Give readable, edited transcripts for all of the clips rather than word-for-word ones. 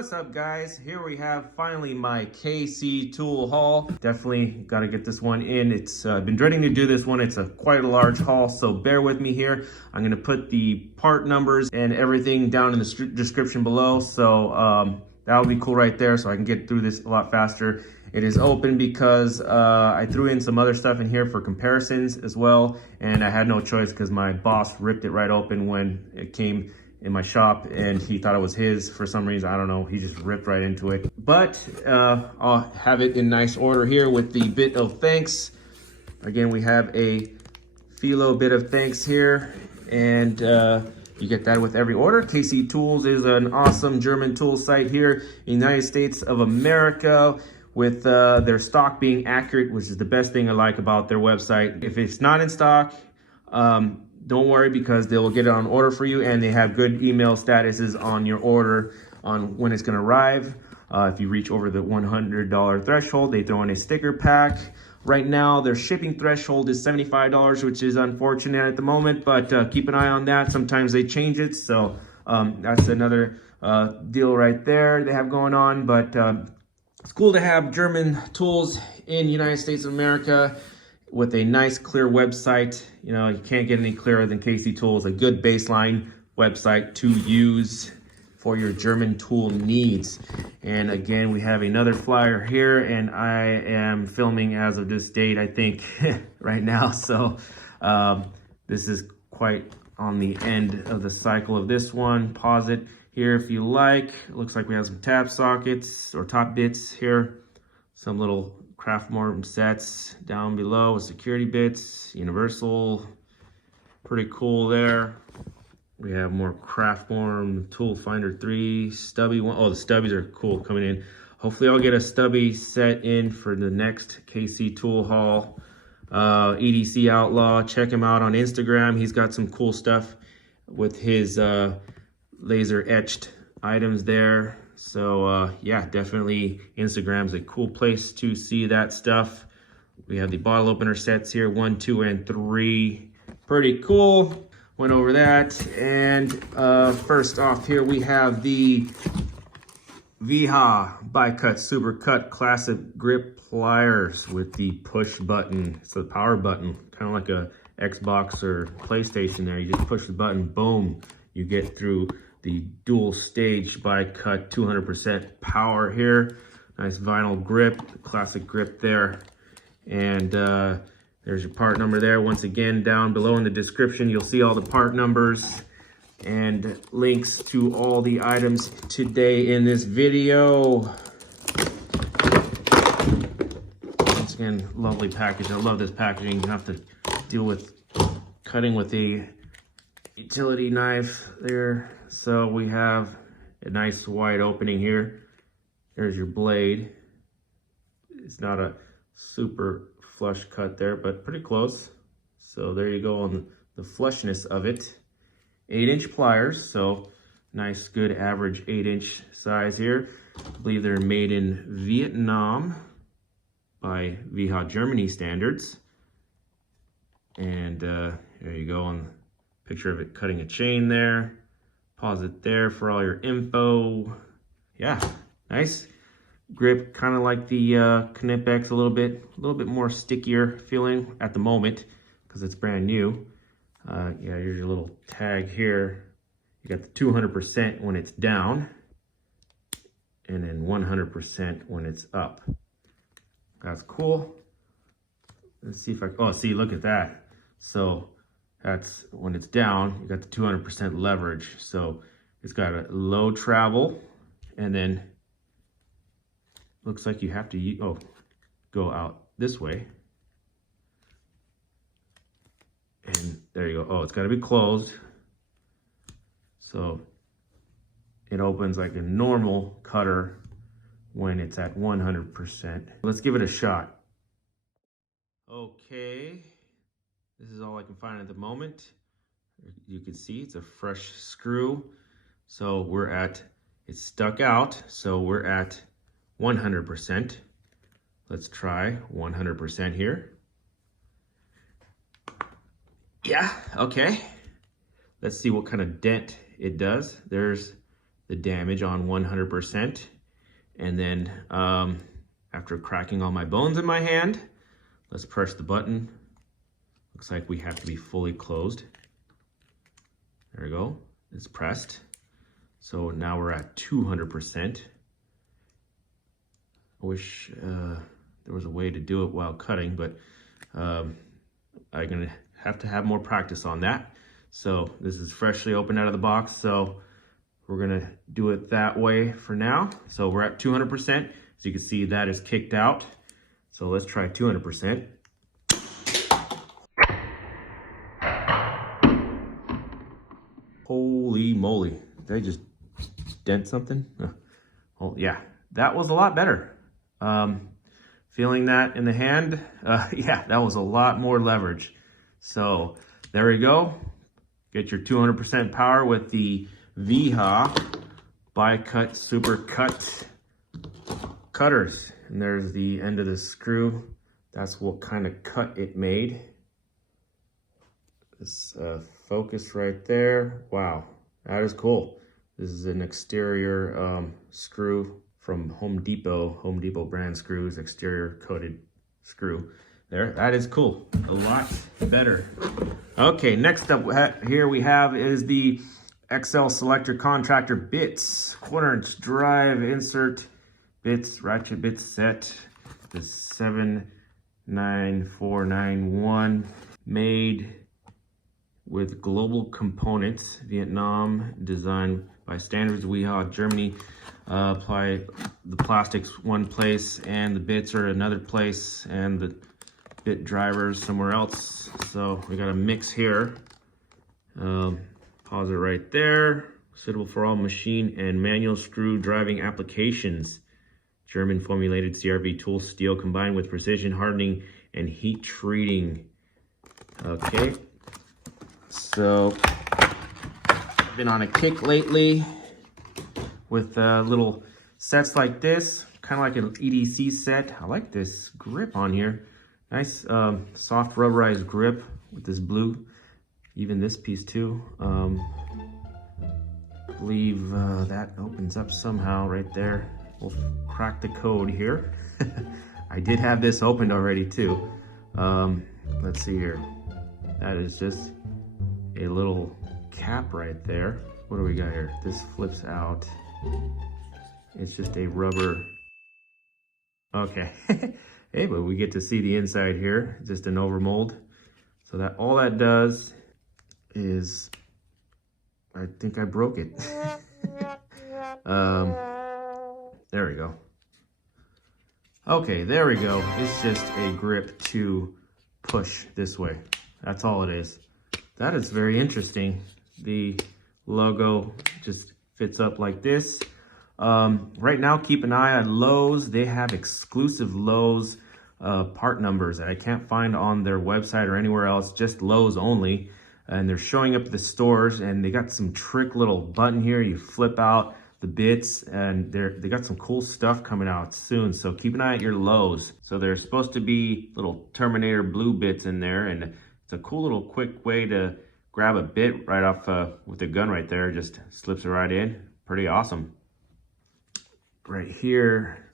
What's up, guys? Here we have finally my Kctool haul. Definitely got to get this one in. It's been dreading to do this one. It's quite a large haul, so bear with me here. I'm going to put the part numbers and everything down in the description below, so that'll be cool right there, so I can get through this a lot faster. It is open because I threw in some other stuff in here for comparisons as well, and I had no choice because my boss ripped it right open when it came in my shop, and he thought it was his for some reason. I don't know, he just ripped right into it. But I'll have it in nice order here with the bit of thanks. Again, we have a philo bit of thanks here, and you get that with every order. Kctools is an awesome German tool site here in the United States of America, with their stock being accurate, which is the best thing I like about their website. If it's not in stock, don't worry, because they will get it on order for you, and they have good email statuses on your order on when it's going to arrive. If you reach over the $100 threshold, they throw in a sticker pack. Right now, their shipping threshold is $75, which is unfortunate at the moment, but keep an eye on that. Sometimes they change it, so that's another deal right there they have going on. But it's cool to have German tools in the United States of America with a nice, clear website. You know, you can't get any clearer than Kctool. A good baseline website to use for your German tool needs. And again, we have another flyer here, and I am filming as of this date, I think, right now. So this is quite on the end of the cycle of this one. Pause it here if you like. It looks like we have some tab sockets or top bits here. Some little craft mortar sets down below with security bits, universal, pretty cool there. We have more craft form tool finder 3 stubby one. Oh, the stubbies are cool coming in. Hopefully I'll get a stubby set in for the next Kctool haul. EDC Outlaw, check him out on Instagram. He's got some cool stuff with his laser etched items there. So yeah, definitely Instagram's a cool place to see that stuff. We have the bottle opener sets here, 1, 2, and 3. Pretty cool. Went over that. And first off here, we have the Wiha BiCut Super Cut Classic Grip Pliers with the push button. It's a power button, kind of like a Xbox or PlayStation there. You just push the button, boom, you get through the dual stage BiCut 200% power here. Nice vinyl grip, classic grip there. And there's your part number there. Once again, down below in the description, you'll see all the part numbers and links to all the items today in this video. Once again, lovely package. I love this packaging. You have to deal with cutting with a utility knife there. So we have a nice wide opening here. There's your blade. It's not a super flush cut there, but pretty close. So there you go on the flushness of it. 8-inch pliers, so nice, good average 8-inch size here. I believe they're made in Vietnam by Wiha Germany standards. And there you go on picture of it cutting a chain there. Pause it there for all your info. Yeah, nice grip, kind of like the Knipex, a little bit more stickier feeling at the moment because it's brand new. Yeah, here's your little tag here. You got the 200% when it's down, and then 100% when it's up. That's cool. Let's see if I, oh, see, look at that. So that's when it's down, you got the 200% leverage. So it's got a low travel, and then looks like you have to go out this way. And there you go. Oh, it's got to be closed. So it opens like a normal cutter when it's at 100%. Let's give it a shot. Okay. This is all I can find at the moment. You can see it's a fresh screw. So it's stuck out. So we're at 100%. Let's try 100% here. Yeah, okay. Let's see what kind of dent it does. There's the damage on 100%. And then after cracking all my bones in my hand, let's press the button. Looks like we have to be fully closed. There we go, it's pressed. So now we're at 200%. I wish there was a way to do it while cutting, but I'm gonna have to have more practice on that. So this is freshly opened out of the box, so we're gonna do it that way for now. So we're at 200%. As you can see, that is kicked out. So let's try 200%. Holy moly, did I just dent something? Oh yeah, that was a lot better. Feeling that in the hand, yeah, that was a lot more leverage. So there we go. Get your 200% power with the Wiha bi-cut super cut cutters. And there's the end of the screw. That's what kind of cut it made. This focus right there. Wow, that is cool. This is an exterior screw from Home Depot brand screws, exterior coated screw. There, that is cool, a lot better. Okay, next up here we have is the XL Selector Contractor Bits. 1/4" drive insert bits, ratchet bit set. The 79491, made with global components, Vietnam, designed by Standards Wiha, Germany. Apply the plastics one place and the bits are another place, and the bit drivers somewhere else. So we got a mix here. Pause it right there. Suitable for all machine and manual screw driving applications. German formulated CRV tool steel combined with precision hardening and heat treating. Okay. So I've been on a kick lately with little sets like this, kind of like an EDC set. I like this grip on here. Nice soft rubberized grip with this blue. Even this piece too. I believe that opens up somehow right there. We'll crack the code here. I did have this opened already too. Let's see here. That is just a little cap right there. What do we got here? This flips out. It's just a rubber. Okay. Hey, but we get to see the inside here. Just an overmold. So that all that does is, I think I broke it. There we go. Okay, there we go. It's just a grip to push this way. That's all it is. That is very interesting. The logo just fits up like this. Right now, keep an eye on Lowe's. They have exclusive Lowe's part numbers that I can't find on their website or anywhere else, just Lowe's only. And they're showing up at the stores, and they got some trick little button here. You flip out the bits, and they got some cool stuff coming out soon. So keep an eye at your Lowe's. So there's supposed to be little Terminator blue bits in there, and it's a cool little quick way to grab a bit right off with the gun right there. Just slips it right in. Pretty awesome. Right here,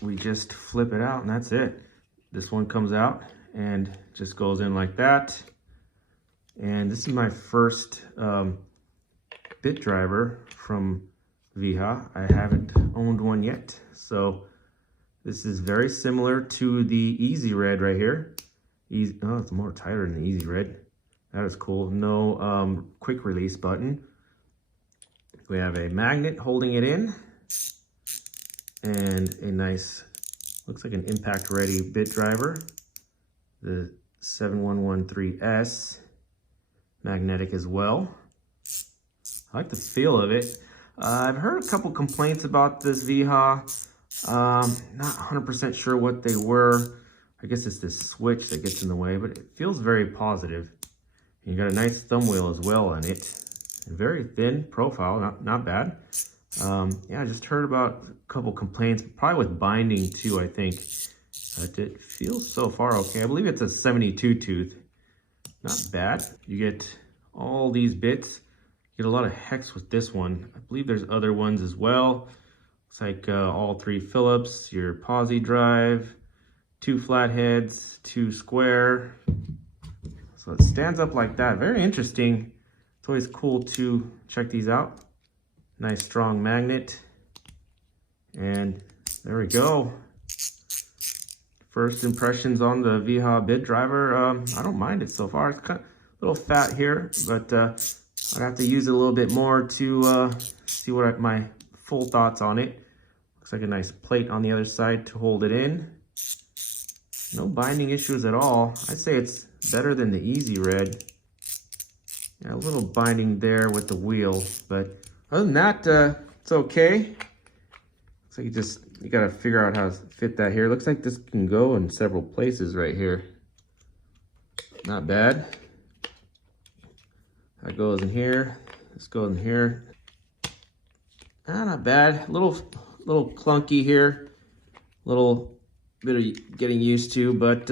we just flip it out and that's it. This one comes out and just goes in like that. And this is my first bit driver from Wiha. I haven't owned one yet. So this is very similar to the Easy Red right here. Oh, it's more tighter than the Easy Red. That is cool. No quick release button. We have a magnet holding it in, and a nice, looks like an impact ready bit driver. The 7113S, magnetic as well. I like the feel of it. I've heard a couple complaints about this Wiha. Not 100% sure what they were. I guess it's this switch that gets in the way, but it feels very positive. You got a nice thumb wheel as well on it. Very thin profile, not bad. Yeah, I just heard about a couple complaints, probably with binding too, I think. It feels so far okay. I believe it's a 72 tooth. Not bad. You get all these bits Get a lot of hex with this one. I believe there's other ones as well. Looks like all 3 Phillips, your posi drive, 2 flatheads, 2 square. So it stands up like that. Very interesting. It's always cool to check these out. Nice strong magnet. And there we go. First impressions on the Wiha bit driver. I don't mind it so far. It's kind of a little fat here, but I'd have to use it a little bit more to see what my full thoughts on it. Looks like a nice plate on the other side to hold it in. No binding issues at all. I'd say it's better than the Easy Red. Yeah, a little binding there with the wheel, but other than that, it's okay. Looks like you gotta figure out how to fit that here. Looks like this can go in several places right here. Not bad. That goes in here. This goes in here. Not bad. A little clunky here. Little bit of getting used to, but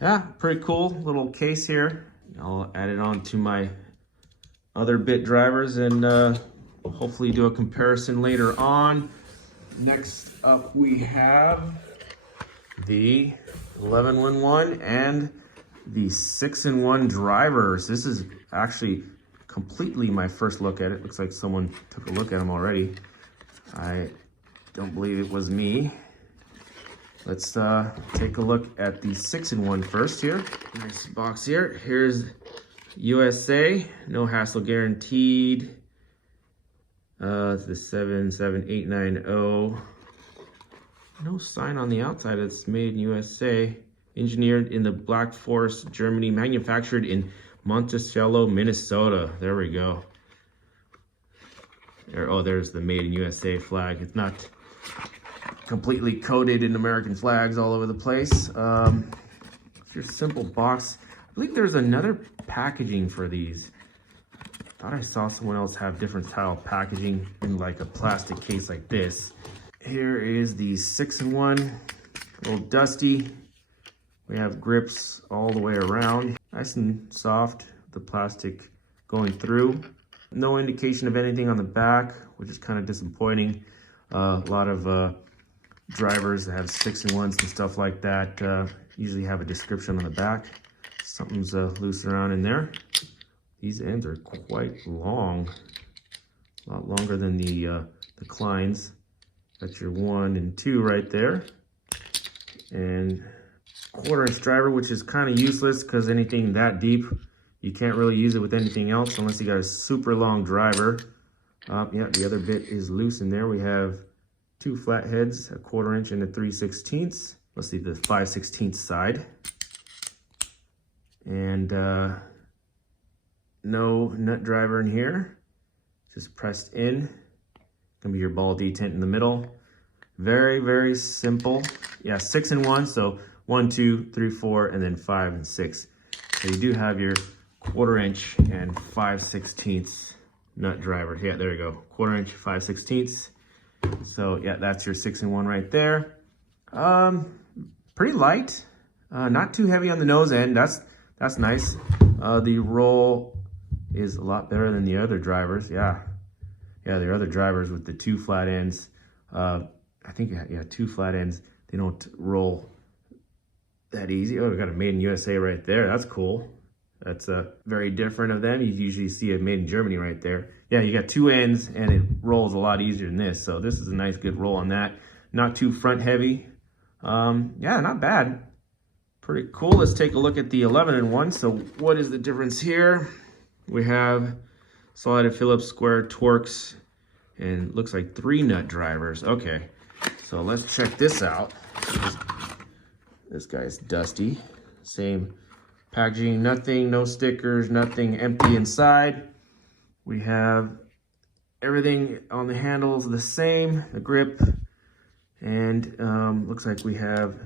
yeah, pretty cool little case here. I'll add it on to my other bit drivers and hopefully do a comparison later on. Next up we have the 1111 and the 6-in-1 drivers. This is actually completely my first look at it. Looks like someone took a look at them already. I don't believe it was me. Let's take a look at the 6-in-1 first here. Nice box here. Here's USA, no hassle guaranteed. It's the 77890. No sign on the outside. It's made in USA. Engineered in the Black Forest, Germany. Manufactured in Monticello, Minnesota. There we go. There's the Made in USA flag. It's not completely coated in American flags all over the place. It's your simple box. I believe there's another packaging for these. Thought I saw someone else have different style packaging in like a plastic case like this. Here is the 6-in-1, a little dusty. We have grips all the way around. Nice and soft, the plastic going through. No indication of anything on the back, which is kind of disappointing. A lot of drivers that have 6-in-1s and stuff like that usually have a description on the back. Something's loose around in there. These ends are quite long, a lot longer than the Kleins. That's your 1 and 2 right there. And 1/4-inch driver, which is kind of useless because anything that deep, you can't really use it with anything else unless you got a super long driver. Yeah, the other bit is loose in there. We have 2 flatheads, a 1/4-inch and a 3/16. Let's see the 5/16 side. And no nut driver in here, just pressed in. Gonna be your ball detent in the middle. Very, very simple. Yeah, 6-in-1, so 1, 2, 3, 4, and then 5 and 6. So you do have your 1/4-inch and 5/16 nut drivers. Yeah, there you go, 1/4-inch, 5/16. So yeah, that's your 6-in-1 right there. Pretty light, not too heavy on the nose end. That's nice. The roll is a lot better than the other drivers. Yeah, the other drivers with the 2 flat ends. I think, yeah, 2 flat ends. They don't roll that easy. Oh, we got a Made in USA right there. That's cool. That's very different of them. You usually see a Made in Germany right there. Yeah, you got 2 ends and it rolls a lot easier than this. So this is a nice, good roll on that. Not too front heavy. Yeah, not bad. Pretty cool. Let's take a look at the 11-in-1. So what is the difference here? We have solid Phillips square Torx and looks like 3 nut drivers. Okay, so let's check this out. This guy's dusty. Same packaging, nothing, no stickers, nothing, empty inside. We have everything on the handles the same, the grip, and looks like we have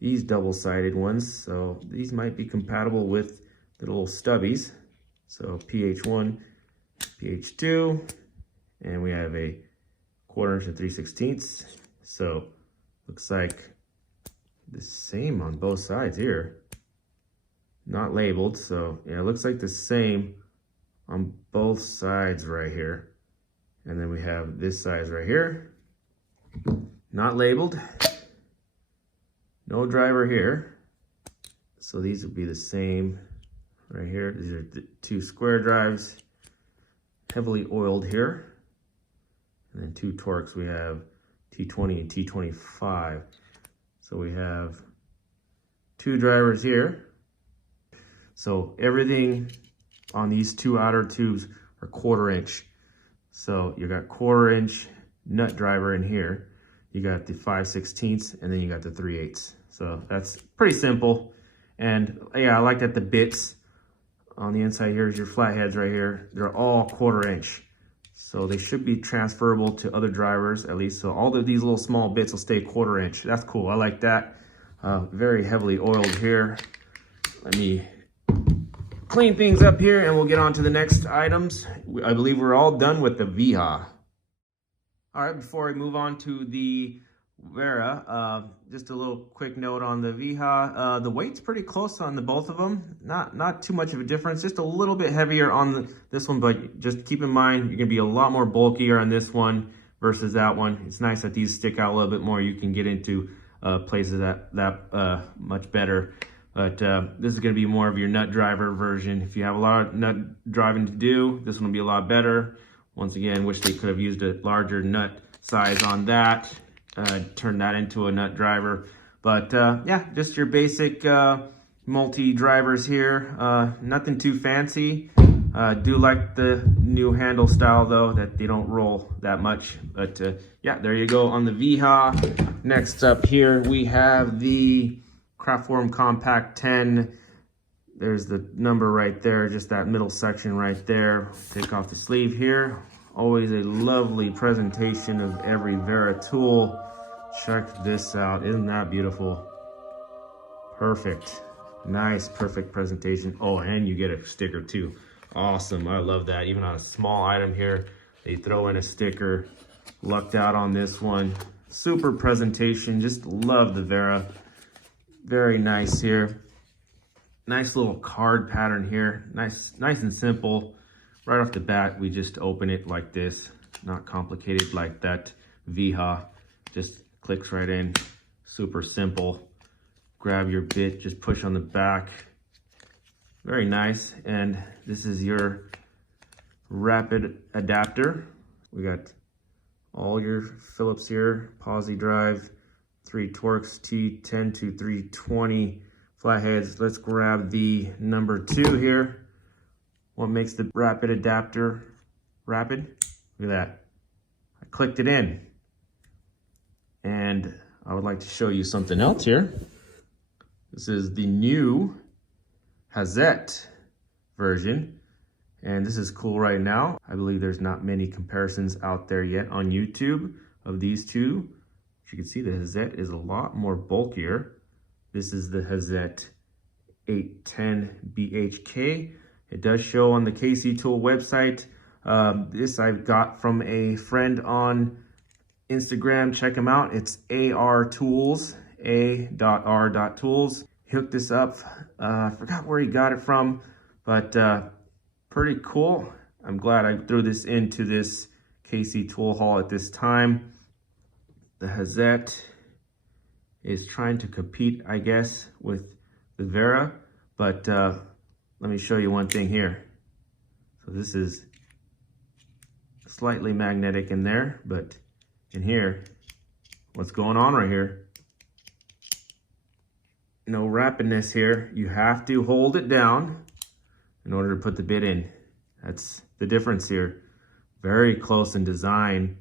these double-sided ones. So these might be compatible with the little stubbies. So PH1, PH2, and we have a 1/4-inch and 3/16. So looks like the same on both sides here. Not labeled, so yeah, it looks like the same on both sides right here. And then we have this size right here, not labeled, no driver here. So these will be the same right here. These are the 2 square drives, heavily oiled here. And then 2 torques, we have T20 and T25. So we have 2 drivers here. So everything on these 2 outer tubes are 1/4 inch. So you got 1/4 inch nut driver in here. You got the 5/16, and then you got the 3/8. So that's pretty simple. And yeah, I like that the bits on the inside here is your flatheads right here. They're all 1/4 inch. So they should be transferable to other drivers at least. So all of these little small bits will stay 1/4 inch. That's cool, I like that. Very heavily oiled here. Let me clean things up here and we'll get on to the next items. I believe we're all done with the Wiha. All right, before we move on to the Wera, just a little quick note on the Wiha. The weight's pretty close on the both of them. Not too much of a difference, just a little bit heavier on this one, but just keep in mind, you're gonna be a lot more bulkier on this one versus that one. It's nice that these stick out a little bit more. You can get into places that much better. But this is going to be more of your nut driver version. If you have a lot of nut driving to do, this one will be a lot better. Once again, wish they could have used a larger nut size on that. Turn that into a nut driver. But yeah, just your basic multi-drivers here. Nothing too fancy. Do like the new handle style though, that they don't roll that much. But yeah, there you go on the Wiha. Next up here, we have the Kctool Compact 10. There's the number right there, just that middle section right there. Take off the sleeve here. Always a lovely presentation of every Wera tool. Check this out, isn't that beautiful? Perfect, nice, perfect presentation. Oh, and you get a sticker too. Awesome, I love that. Even on a small item here, they throw in a sticker. Lucked out on this one. Super presentation, just love the Wera. Very nice here. Nice little card pattern here. Nice and simple. Right off the bat, we just open it like this. Not complicated like that Wiha. Just clicks right in. Super simple. Grab your bit, just push on the back. Very nice. And this is your rapid adapter. We got all your Phillips here, posi drive, 3 torques, T10 to 320 flatheads. Let's grab the number 2 here. What makes the rapid adapter rapid? Look at that. I clicked it in. And I would like to show you something else here. This is the new Hazet version. And this is cool right now. I believe there's not many comparisons out there yet on YouTube of these two. As you can see, the Hazet is a lot more bulkier. This is the Hazet 810 BHK. It does show on the Kctool website. This I've got from a friend on Instagram. Check him out. It's AR Tools, a.r.tools. He hooked this up. I forgot where he got it from, but pretty cool. I'm glad I threw this into this Kctool haul at this time. The Hazet is trying to compete, I guess, with the Wera, but let me show you one thing here. So this is slightly magnetic in there, but in here, what's going on right here? No rapidness here. You have to hold it down in order to put the bit in. That's the difference here. Very close in design.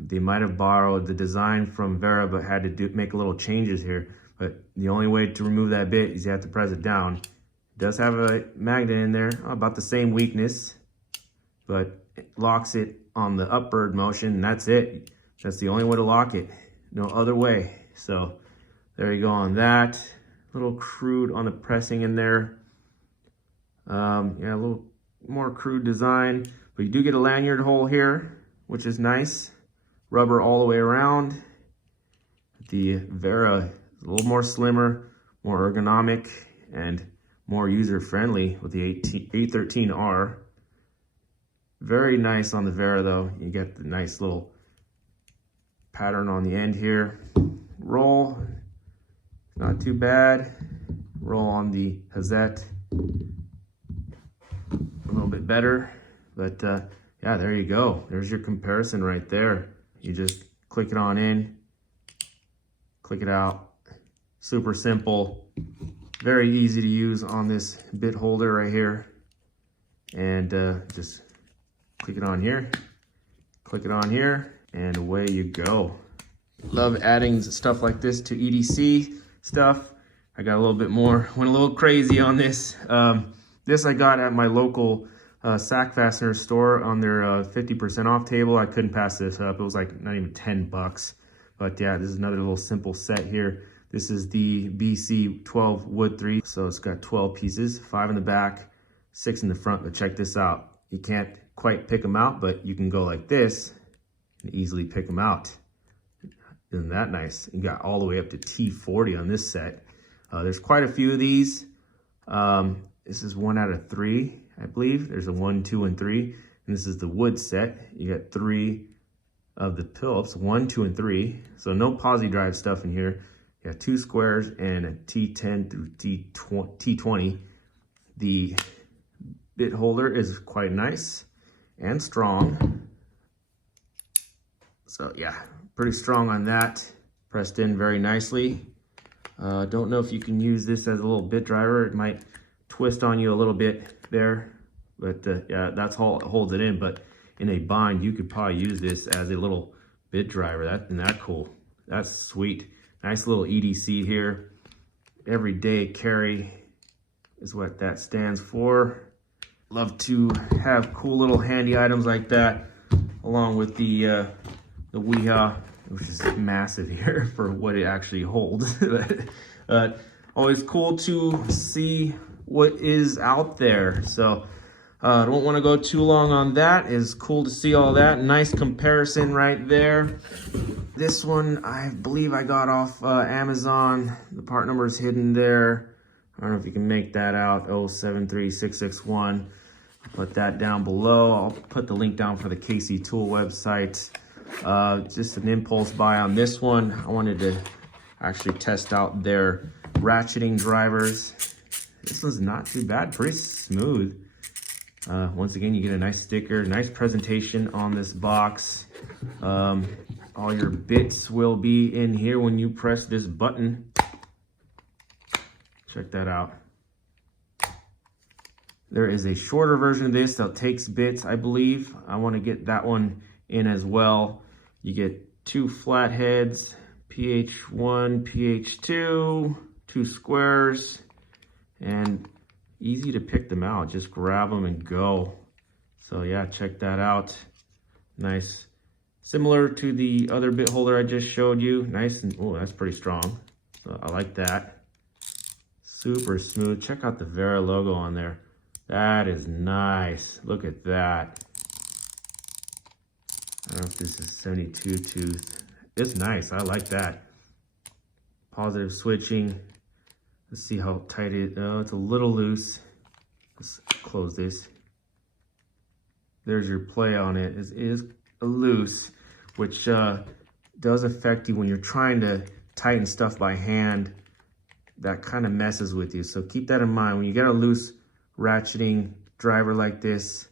They might have borrowed the design from Wera, but had to make a little changes here. But the only way to remove that bit is you have to press it down. It does have a magnet in there, about the same weakness, but it locks it on the upward motion, and that's it. That's the only way to lock it. No other way. So there you go on that. A little crude on the pressing in there. Yeah, a little more crude design, but you do get a lanyard hole here, which is nice. Rubber all the way around. The Wera is a little more slimmer, more ergonomic, and more user-friendly with the 813R. Very nice on the Wera though. You get the nice little pattern on the end here. Roll, not too bad. Roll on the Hazet, a little bit better. But yeah, there you go. There's your comparison right there. You just click it on in, click it out. Super simple, very easy to use on this bit holder right here. And just click it on here, click it on here, and away you go. Love adding stuff like this to EDC stuff. I got a little bit more, went a little crazy on this. This I got at my local sack fastener store on their 50% off table. I couldn't pass this up. It was like not even 10 bucks. But yeah, this is another little simple set here. This is the BC 12 wood 3. So it's got 12 pieces, 5 in the back, 6 in the front. But check this out. You can't quite pick them out, but you can go like this and easily pick them out. Isn't that nice? You got all the way up to T40 on this set. There's quite a few of these. This is 1 out of 3, I believe. There's a 1, 2, and 3. And this is the wood set. You got 3 of the Phillips, 1, 2, and 3. So no posi drive stuff in here. You got 2 squares and a T10 through T20. The bit holder is quite nice and strong. So yeah, pretty strong on that. Pressed in very nicely. Don't know if you can use this as a little bit driver. It might twist on you a little bit there, but yeah, that's how it holds it in. But in a bind, you could probably use this as a little bit driver. Isn't that cool? That's sweet. Nice little EDC here. Everyday carry is what that stands for. Love to have cool little handy items like that, along with the Wiha, which is massive here for what it actually holds. But always cool to see what is out there. So I don't want to go too long on that. It's cool to see all that. Nice comparison right there. This one, I believe I got off Amazon. The part number is hidden there. I don't know if you can make that out. 073661. Put that down below. I'll put the link down for the Kctool website. Just an impulse buy on this one. I wanted to actually test out their ratcheting drivers. This one's not too bad, pretty smooth. Once again, you get a nice sticker, nice presentation on this box. All your bits will be in here when you press this button. Check that out. There is a shorter version of this that takes bits, I believe. I want to get that one in as well. You get 2 flat heads, PH1, PH2, 2 squares, and easy to pick them out. Just grab them and go. So yeah, check that out. Nice. Similar to the other bit holder I just showed you. Nice and, oh, that's pretty strong. So I like that. Super smooth. Check out the Wera logo on there. That is nice. Look at that. I don't know if this is 72 tooth. It's nice. I like that. Positive switching. Let's see how tight it is. Oh, it's a little loose. Let's close this. There's your play on it. It is loose, which does affect you when you're trying to tighten stuff by hand. That kind of messes with you. So keep that in mind. When you get a loose ratcheting driver like this,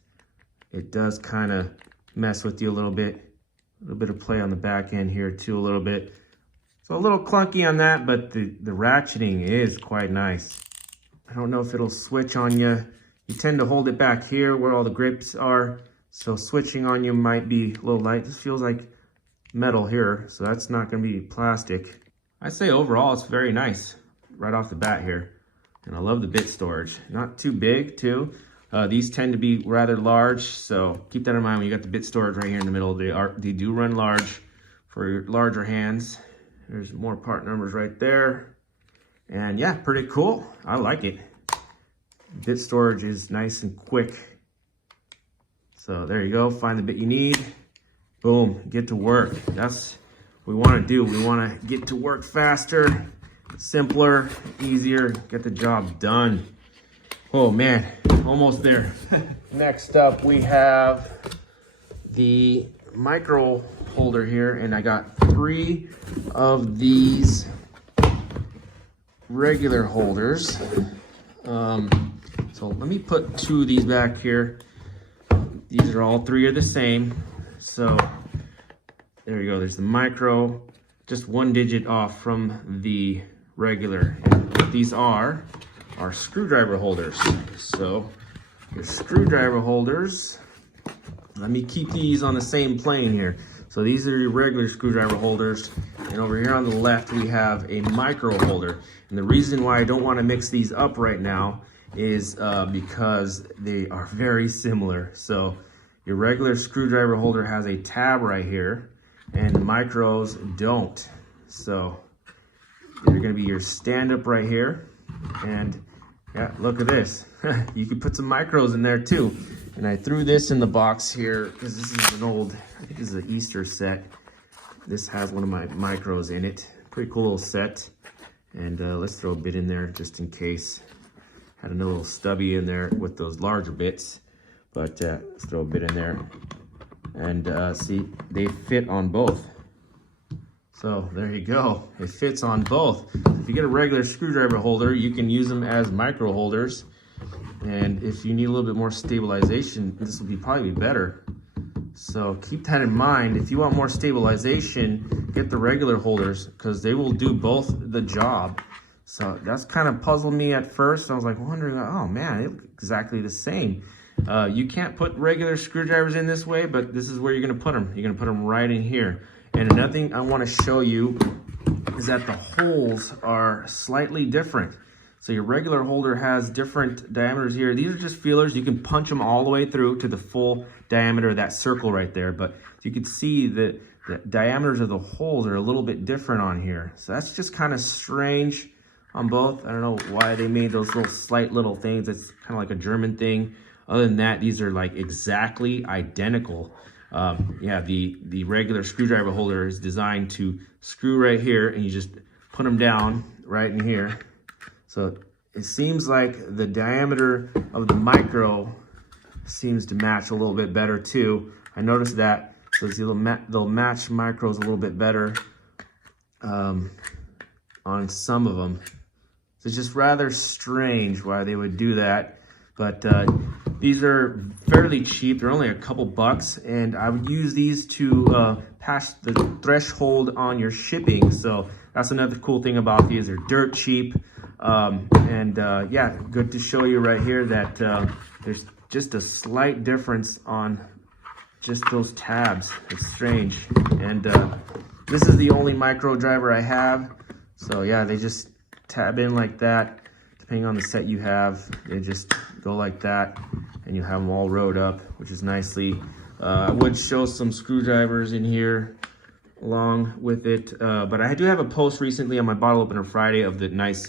it does kind of mess with you a little bit. A little bit of play on the back end here too, a little bit. So a little clunky on that, but the ratcheting is quite nice. I don't know if it'll switch on you. You tend to hold it back here where all the grips are. So switching on you might be a little light. This feels like metal here, so that's not gonna be plastic. I say overall, it's very nice right off the bat here. And I love the bit storage. Not too big too. These tend to be rather large, so keep that in mind when you got the bit storage right here in the middle. They do run large for your larger hands. There's more part numbers right there. And yeah, pretty cool. I like it. Bit storage is nice and quick. So there you go. Find the bit you need. Boom, get to work. That's what we want to do. We want to get to work faster, simpler, easier, get the job done. Oh man, almost there. Next up, we have the micro holder here, and I got 3 of these regular holders. So let me put 2 of these back here. These are all 3 are the same. So there you go. There's the micro, just 1 digit off from the regular. And what these are screwdriver holders. So your screwdriver holders, let me keep these on the same plane here. So these are your regular screwdriver holders, and over here on the left we have a micro holder. And the reason why I don't want to mix these up right now is because they are very similar. So your regular screwdriver holder has a tab right here, and the micros don't. So they're going to be your stand up right here, and yeah, look at this. You could put some micros in there too. And I threw this in the box here because this is an old, I think this is an Easter set. This has one of my micros in it. Pretty cool little set. And let's throw a bit in there just in case. Had another little stubby in there with those larger bits. But let's throw a bit in there. And see, they fit on both. So there you go. It fits on both. If you get a regular screwdriver holder, you can use them as micro holders. And if you need a little bit more stabilization, this will probably be better. So keep that in mind. If you want more stabilization, get the regular holders because they will do both the job. So that's kind of puzzled me at first. I was like wondering, oh man, they look exactly the same. You can't put regular screwdrivers in this way, but this is where you're gonna put them. You're gonna put them right in here. And another thing I wanna show you is that the holes are slightly different. So your regular holder has different diameters here. These are just feelers. You can punch them all the way through to the full diameter of that circle right there. But you can see that the diameters of the holes are a little bit different on here. So that's just kind of strange on both. I don't know why they made those little slight little things. It's kind of like a German thing. Other than that, these are like exactly identical. Yeah, the regular screwdriver holder is designed to screw right here, and you just put them down right in here. So it seems like the diameter of the micro seems to match a little bit better too. I noticed that. So they'll match micros a little bit better on some of them. So it's just rather strange why they would do that. But these are fairly cheap. They're only a couple bucks, and I would use these to pass the threshold on your shipping. So that's another cool thing about these. They're dirt cheap. Yeah, good to show you right here that there's just a slight difference on just those tabs. It's strange. And this is the only micro driver I have. So yeah, they just tab in like that. Depending on the set you have, they just go like that, and you have them all rode up, which is nicely. I would show some screwdrivers in here along with it, but I do have a post recently on my bottle opener Friday of the nice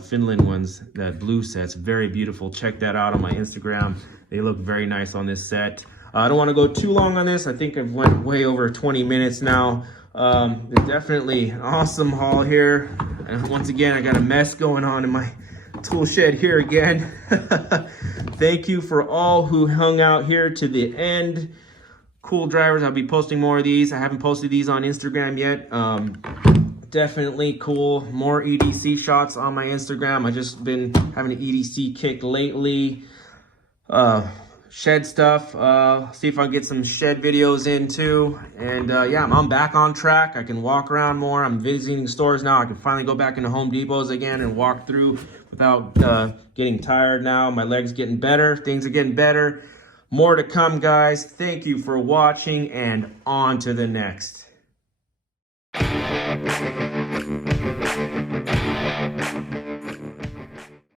Finland ones, that blue set's very beautiful. Check that out on my Instagram. They look very nice on this set. I don't want to go too long on this. I think I've went way over 20 minutes now. Definitely an awesome haul here. And once again, I got a mess going on in my tool shed here again. Thank you for all who hung out here to the end. Cool drivers. I'll be posting more of these. I haven't posted these on Instagram yet. Definitely cool. More EDC shots on my Instagram. I've just been having an EDC kick lately. Shed stuff. See if I can get some shed videos in too. And yeah, I'm back on track. I can walk around more. I'm visiting stores now. I can finally go back into Home Depots again and walk through without getting tired now. My leg's getting better. Things are getting better. More to come, guys. Thank you for watching, and on to the next.